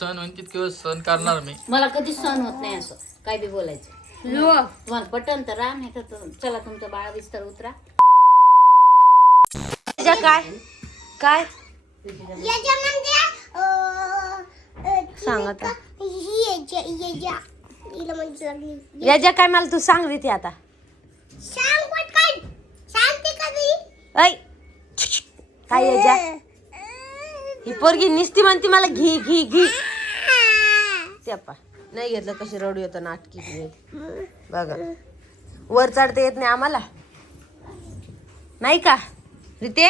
सण होईन तितके सण करणार मी. मला कधीच सहन होत नाही असं काय बी बोलायचं. तुम्हाला पटन तर राहा, नाही तर चला तुमचं बाळा बिस्तर उतरा. काय काय सांग आता याच्या काय मला तू सांग रे ते आता ऐ काय याच्या ही पोरगी निसती म्हणती मला घी घी घी ते पा नाही घेतलं कशी रडू येतं नाटकी बघा वर चढता येत नाही आम्हाला नाही का रिते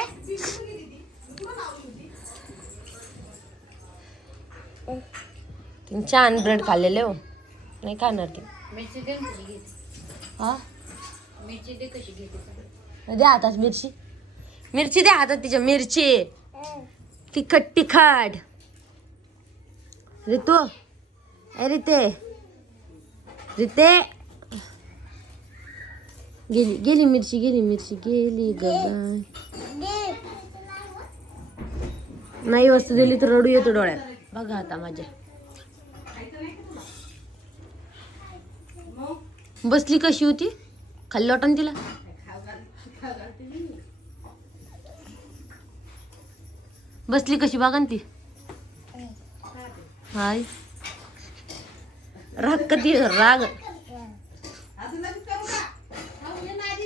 चहा आणि ब्रेड खाल्लेले हो नाही खाणार ती मिरची दे कशी घेते. हा मिरची दे कशी घेते. द्या हातात मिरची मिरची द्या हातात तिच्या मिरची तिखट तिखट रितू रिते रिते गेली गेली मिरची गेली गं नाही वस्तू दिली तर रडू येतो डोळ्यात बघा आता माझ्या बसली कशी होती खाल्ली वाटण तिला बसली कशी बघा ना ती हाय राग कधी राग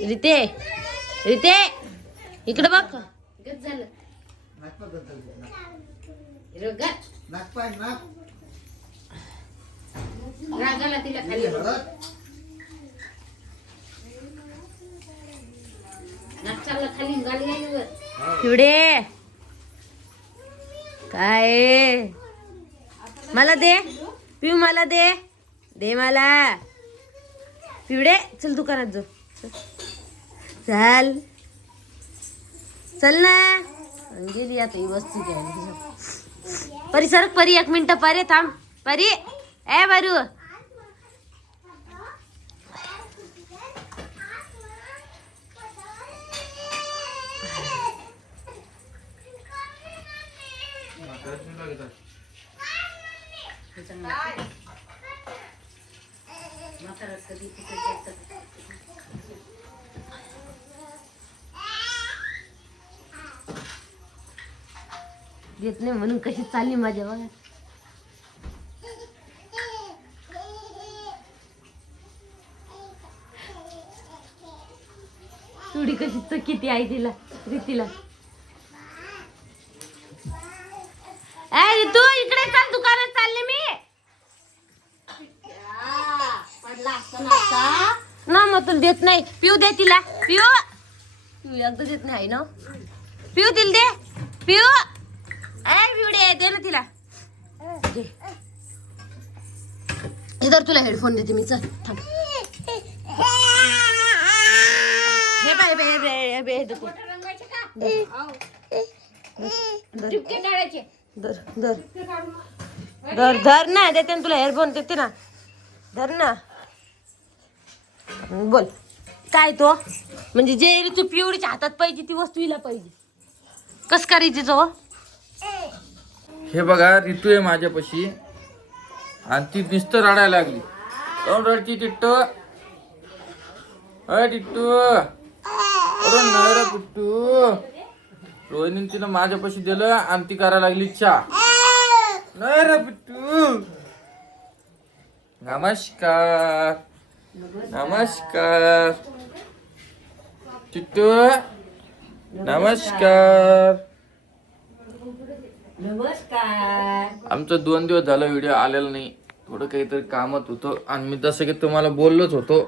रिते रिते इकडे बघ गच झालं रागाला तिला खाली नाचाला खाली गाडी गेली वर. पिवडे काय मला दे पिऊ मला दे दे मला पिवडे चल दुकानात जाऊ चल चल ना गेली आता ही वस्तू घ्यायला परी सरक परी एक मिनिट परी थांब परी ए बरू देत नाही म्हणून कशी चालली माझ्या बघा तुडी कशी चकिती आहे तिला रीतीला ए ऋतू इकडे चल दुकानात चालले मी ना मग तुला देत नाही पिऊ दे तिला पिऊ पिऊ एकदा देत नाही ना पिऊ तिला दे पिऊ ए पिवडे दे ना तिला दे इधर तुला हेडफोन देते मी चल थांब हे बाय बे बे बे देखो टिपके काढायचे. धर धर धर धर ना देते ना तुला हेडफोन देते ना धर ना बोल काय तो म्हणजे जे ऋतू पिवडीच्या हातात पाहिजे ती वस्तू हिला पाहिजे कस करायची जो हे बघा ऋतू आहे माझ्यापाशी आणि ती नुसतं रडायला लागली कोण रडती टिट्टू अय टिट्टू अरे नाही रे पिट्टू रोहिणी तिनं माझ्यापाशी दिलं आणि ती करायला लागली चहा नाही रे पिट्टू नमस्कार नमस्कार टिट्टू नमस्कार नमस्कार. आमचं 2 दिवस झालं व्हिडिओ आलेला नाही थोडं काहीतरी कामात होतं आणि मी जसं की तुम्हाला बोललोच होतो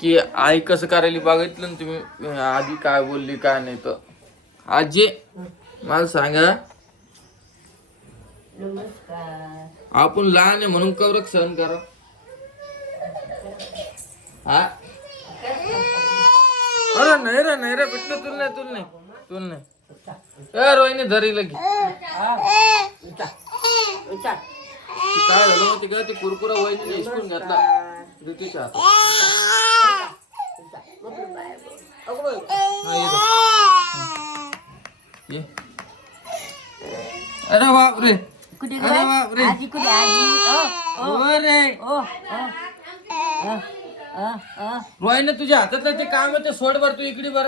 की आई कसं करायला बघितलं ना तुम्ही आधी काय बोलली काय नाही तर आजी मला सांगा नमस्कार. आपण लहान आहे म्हणून कवरक सहन करा हा अरे नाही रे पिट्टू तुला नाही ए रोहिणी धरी लगी काय झालं माहिती का ते कुरकुरा वहिनीने हिसकून घातला ऋतूच्या हातात ये. अरे बापरे कुठे अरे बापरे. आजी कुठे आजी हो रे रोहिणी तुझ्या हातातलं ते काम आहे ते सोड बर तू इकडे बर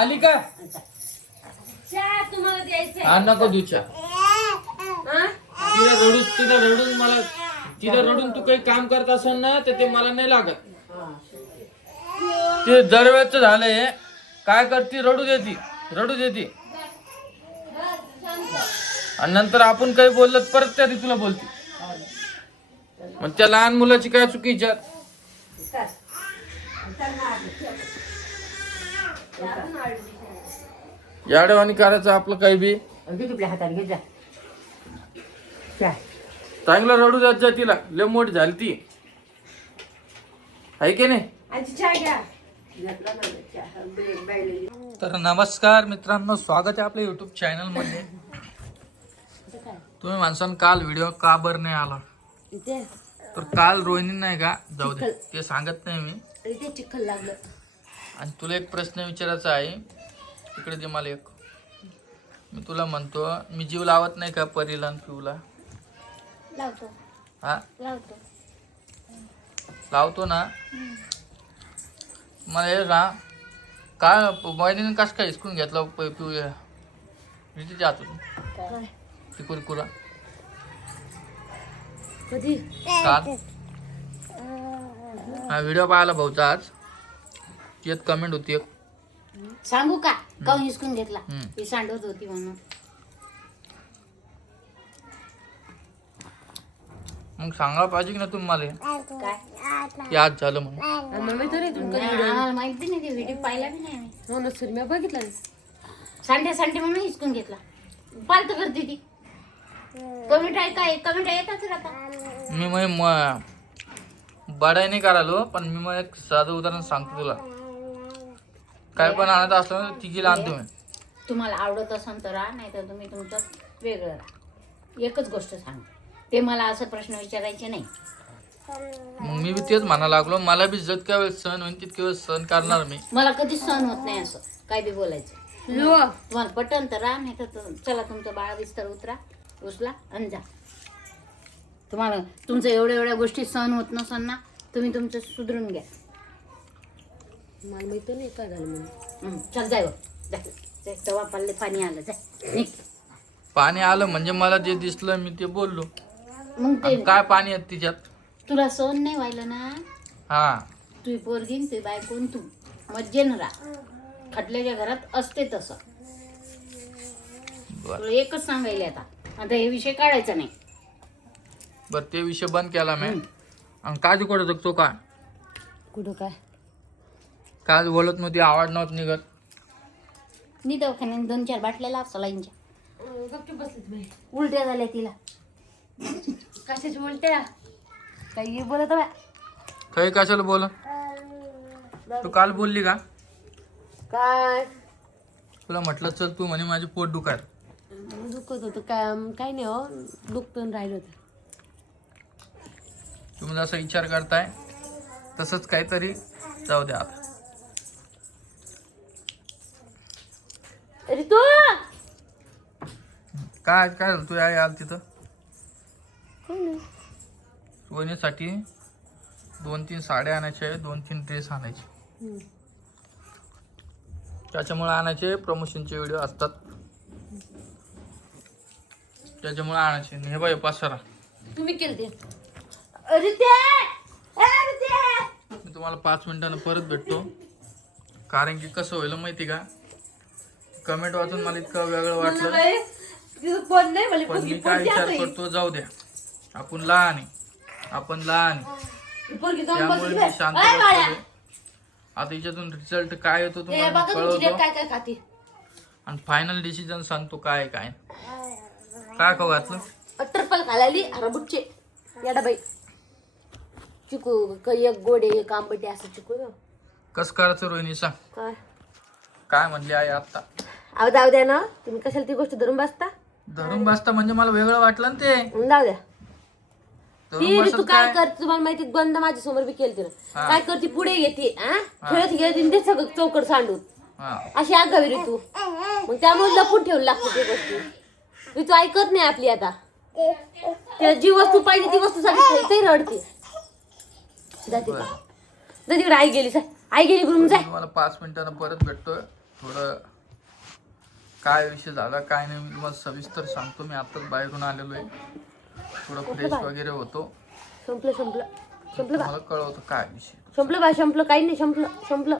आली का तुम्हाला द्यायचं हा नको दुच्या तिला रडून मला तिला रडून तू काही काम करत असेल ना तर ते मला नाही लागत ते दरवेळच झालंय काय करते रडू देती आणि नंतर आपण काही बोललं परत त्या तुला बोलते मग त्या लहान मुलाची काय चुकी विचार याडवानी करायचं आपलं काही बी हातात घे जा चांगलं रडू द्यात जा तिला लय मोठी झाली ती आहे की नाही. आजी चहा घ्या. तर नमस्कार मित्रांनो स्वागत आहे आपल्या युट्यूब चॅनल मध्ये. तुम्ही माणसानं काल व्हिडिओ का बरं नाही आला तर काल रोहिणी नाही का जाऊ दे ते सांगत नाही मी. ते चिखल लागलं. आणि तुला एक प्रश्न विचारायचा आहे इकडे दे मला एक. मी तुला म्हणतो मी जीव लावत नाही का परीला आणि पिऊला. लावतो हा लावतो लावतो ना. मला हे ना काय वहिनीने कसं काय हिसकून घेतला पिऊ तिच्या हातून काय ती कुरकुरा कधी काल हा व्हिडिओ पाहायला भाऊचा आज त्यात कमेंट होती एक. सांगू का काऊन हिसकून घेतला हम्म. ती सांडवत होती म्हणून. मग सांगायला पाहिजे की ना तुम्हाला काय याद झालं म्हणून. मम्मी तर नाही तुमचं आम्हाला माहिती नाही ते व्हिडिओ पाहिला बी नाही आम्ही. हो ना सर मी बघितलं नाही. सांडे म्हणून हिसकून घेतला. पालत करते ती. कमेंट आहे काय कमेंट येतात आता. मी मग बडाई नाही करायलो पण मी मग एक साधं उदाहरण सांगतो तुला. काय पण आणत असलं ना तिघीला आणतो मी. तुम्हाला आवडत असेल तर राहा नाही तर तुम्ही तुमचं वेगळं राहा. एकच गोष्ट सांग ते मला असं प्रश्न विचारायचे नाही. मग मी बी तेच म्हणा लागलो मला बी जितक्या वेळेस सण होईल तितक्या वेळेस सण करणार मी. मला कधीच सहन होत नाही असं काय बी बोलायचं. तुम्हाला पटन तर राहा नाही तर चला तुमचं बाळ बिस्तर उचला आणि जा. तुम्हाला तुमचं एवढ्या गोष्टी सहन होत नसन ना तुम्ही तुमचं सुधरून घ्या. मला माहिती नाही काय झालं म्हणून. चल जाय जाय तवा पाल्ले पाणी आलं जाय निघ. पाणी आलं म्हणजे मला जे दिसलं मी ते बोललो. मग ते आणि काय पाणी आहे तिच्यात. तुला सहन नाही व्हायला ना हा तुझी पोरगी तुझी बायकोन तू मज्जेनं राहा. खटल्याच्या घरात असते तसं. तुला एकच सांगायला आता हे विषय काढायचा नाही. बर ते विषय बंद केला मी. आणि काय कुठं जगतो काय कुठं काय काल बोलत नव्हती आवाज नव्हत निघत. मी दवाखान्यात 2-4 बाटल्या लाव सलाईंच्या. बसलीच उलट्या झाल्या तिला. कशाची उलट्या काही बोलत बा. काही कशाला बोल तू काल बोलली का काय तुला म्हटलं चल तू म्हणे माझे पोट दुखाय. दुखत होतं काय नाही हो दुखतून राहिलं होतं. तुम्ही जसा विचार करताय तसंच काहीतरी जाऊ द्या आता. अरे तू काय काय झालं तू याल तिथं वहिनीसाठी 2-3 साड्या आणायचे 2-3 ड्रेस आणायचे. त्याच्यामुळे आणायचे प्रमोशनचे व्हिडिओ असतात त्याच्यामुळे आणायचे. हे बाई पसारा तुम्ही केलते. मी तुम्हाला 5 मिनिटांना परत भेटतो. कारण की कसं होईल माहिती का कमेंट वाचून मला इतकं वेगळं वाटलं फोन नाही पण मी काय विचार करतो जाऊ द्या आपण लहान त्यामुळे मी शांत बसतो. आता याच्यातून रिझल्ट काय येतो तुम्हाला कळवतो काय काय खाते. आणि फायनल डिसिजन सांगतो काय काय काय खाऊ घातलं. ट्रिपल खालाली हरबुटचे याडा बाई चिकू एक गोडे एक आंबटे असं चिकू कसं करायचं रोहिणी सांग. काय काय म्हणली आई आता अहो जाऊ द्या ना तुम्ही कशाला ती गोष्ट धरून बसता. धरून बसता म्हणजे मला वेगळं वाटलं ना ते. जाऊ द्या धरून ती बसत तू काय काय करते तुम्हाला माहिती गंध माझ्या समोर बी केली तिला काय करते पुढे येते खेळत गेली ते सगळं चौकड सांडून हा अशी आगावी रे तू मग त्यामुळे लपून ठेवून लागते ती गोष्टी. तू ऐकत नाही आपली आता. तिला जी वस्तू पाहिजे ती वस्तू साठी ते रडते. जा तिकडे आई गेली. आई गेली रूम जाय. तुम्हाला 5 मिनिटांना परत भेटतोय. थोडं काय विषय झाला काय नाही मी तुम्हाला सविस्तर सांगतो. मी आताच बाहेरून आलेलो आहे. थोडं फ्रेश वगैरे होतो. संपलं मला कळवतो काय विषय. संपलं काही नाही. संपलं